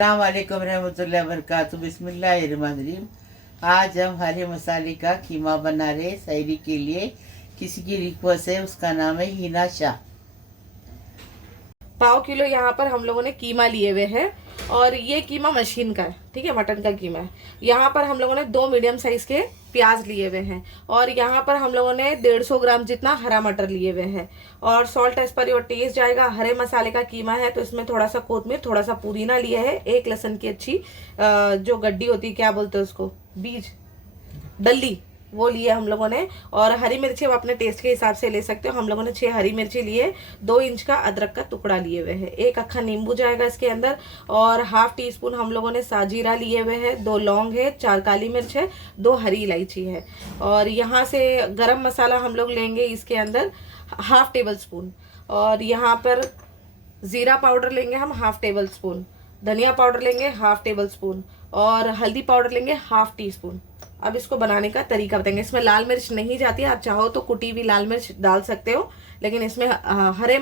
अस्सलाम वालेकुम रहमतुल्लाहि व बरकातुहू। बिस्मिल्लाहिर्रहमानिर्रहीम। आज हम हरे मसाले का कीमा बना रहे सहरी के लिए। किसी की रिक्वेस्ट है, उसका नाम है हिना शाह। पाव किलो यहाँ पर हम लोगों ने कीमा लिए हुए हैं और ये कीमा मशीन का है, ठीक है, मटन का कीमा है। यहाँ पर हम लोगों ने 2 मीडियम साइज के प्याज लिए हुए हैं और यहाँ पर हम लोगों ने 150 ग्राम जितना हरा मटर लिए हुए हैं और salt as per your taste जाएगा। हरे मसाले का कीमा है तो इसमें थोड़ा सा कोतमीर, थोड़ा सा पुदीना लिया है, एक लहसुन की अच्छी जो गड्डी होती है, क्या बोलते हैं उसको, बीज, डल्ली, वो लिए हम लोगों ने। और हरी मिर्ची आप अपने टेस्ट के हिसाब से ले सकते हो। हम लोगों ने 6 हरी मिर्ची लिए, 2 इंच का अदरक का टुकड़ा लिए हुए हैं, 1 अक्खा नींबू जाएगा इसके अंदर और ½ टीस्पून हम लोगों ने साजीरा लिए हुए हैं, 2 लौंग है, 4 काली मिर्च है, 2 हरी इलायची है। और यहाँ से गरम मसाला हम लोग लेंगे इसके अंदर ½ टेबल स्पून और यहाँ पर ज़ीरा पाउडर लेंगे हम ½ टेबल स्पून, धनिया पाउडर लेंगे ½ टेबल स्पून और हल्दी पाउडर लेंगे ½ टीस्पून। अब इसको बनाने का तरीका बताएंगे। इसमें लाल मिर्च नहीं जाती है, आप चाहो तो कुटी हुई लाल मिर्च डाल सकते हो, लेकिन इसमें हरे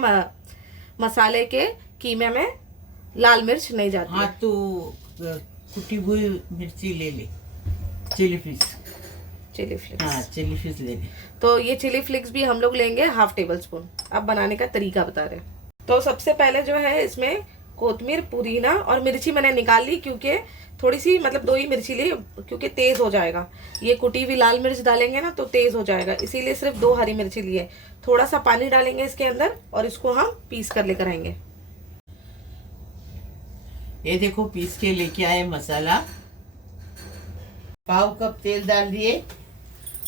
मसाले के कीमे में लाल मिर्च नहीं जाती। हाँ, तो कुटी हुई मिर्ची ले ले, चिली फ्लिक्स। हाँ, चिली फ्लिक्स ले ले। तो ये चिली फ्लिक्स भी हम लोग लेंगे ½ टेबल स्पून। अब बनाने का तरीका बता रहे हैं। तो सबसे पहले जो है इसमें कोतमीर, पुदीना और मिर्ची मैंने निकाल ली, क्योंकि थोड़ी सी, मतलब 2 ही मिर्ची ली क्योंकि तेज हो जाएगा। ये कुटी हुई लाल मिर्च डालेंगे ना तो तेज हो जाएगा, इसीलिए सिर्फ 2 हरी मिर्ची लिए। थोड़ा सा पानी डालेंगे इसके अंदर और इसको हम पीस कर लेकर आएंगे। ये देखो, पीस के लेके आए मसाला। पाव कप तेल डाल दिए।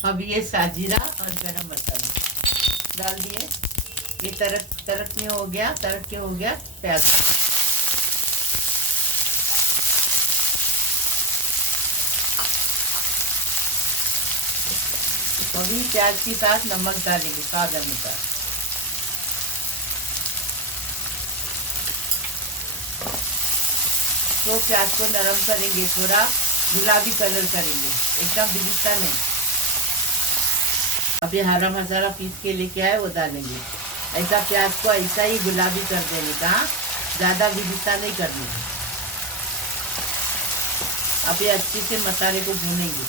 अब ये साजीरा और गरम मसाला डाल दिए। ये तड़कने हो गया, तड़क के हो गया प्याज। अभी प्याज के साथ नमक डालेंगे, स्वाद अनुसार। तो प्याज को नरम करेंगे, थोड़ा गुलाबी कलर करेंगे, एकदम बिलिस्ता नहीं। अब ये हरा मसाला पीस के लेके आए वो डालेंगे। ऐसा प्याज को ऐसा ही गुलाबी कर देने का, ज्यादा बिलिस्ता नहीं करने का। अब ये अच्छे से मसाले को भूनेंगे।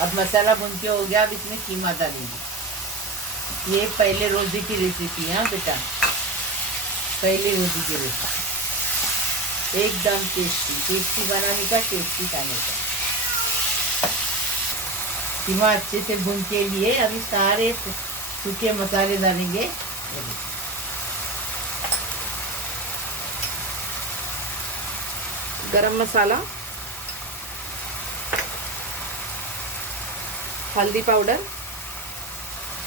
अब मसाला भून के हो गया। अब इसमें कीमा डालेंगे। ये पहले रोज़े की रेसिपी है बेटा, पहले रोज़े की रेसिपी, एकदम टेस्टी बनाने का, टेस्टी खाने का। कीमा अच्छे से भून के लिए अभी सारे सूखे मसाले डालेंगे। गरम मसाला, हल्दी पाउडर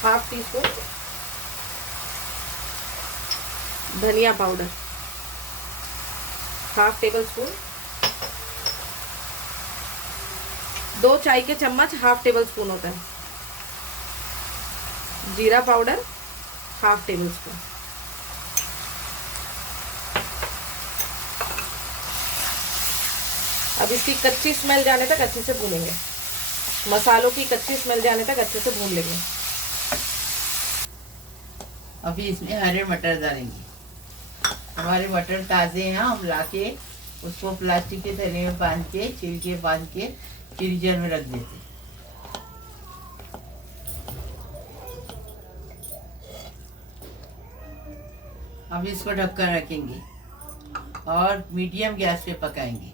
½ टीस्पून, धनिया पाउडर ½ टेबल स्पून, 2 चाय के चम्मच ½ टेबल स्पून होता है, जीरा पाउडर ½ टेबल स्पून। अब इसकी कच्ची स्मेल जाने तक अच्छे से भूनेंगे, मसालों की कच्ची स्मेल जाने तक अच्छे से भून लेंगे। अभी इसमें हरे मटर डालेंगे। हमारे मटर ताज़े हैं, हम लाके उसको प्लास्टिक के थैले में बांध के, छिलके बांध के फ्रीजर में रख देते। अब इसको ढककर रखेंगे और मीडियम गैस पे पकाएंगे।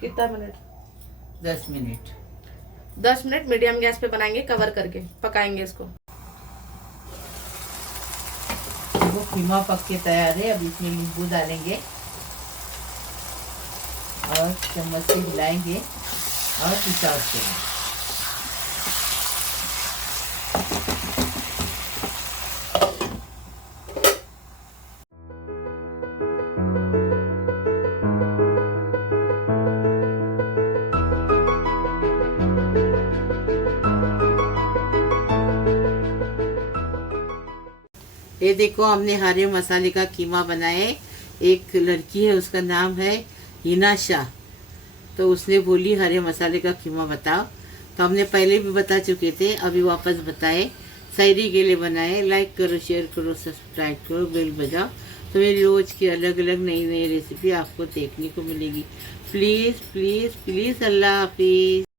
कितना minute? 10 minute. 10 minute medium gas पे बनाएंगे, कवर करके पकाएंगे इसको। वो कीमा पक के तैयार है। अब इसमें नींबू डालेंगे और चम्मच से हिलाएंगे और पिसाव करेंगे। ये देखो, हमने हरे मसाले का कीमा बनाए। एक लड़की है, उसका नाम है हिना शाह, तो उसने बोली हरे मसाले का कीमा बताओ, तो हमने पहले भी बता चुके थे, अभी वापस बताए, शायरी के लिए बनाए। लाइक करो, शेयर करो, सब्सक्राइब करो, बेल बजाओ, तो मेरी रोज़ की अलग अलग नई नई रेसिपी आपको देखने को मिलेगी। प्लीज़ प्लीज़ प्लीज़, अल्लाह हाफिज़।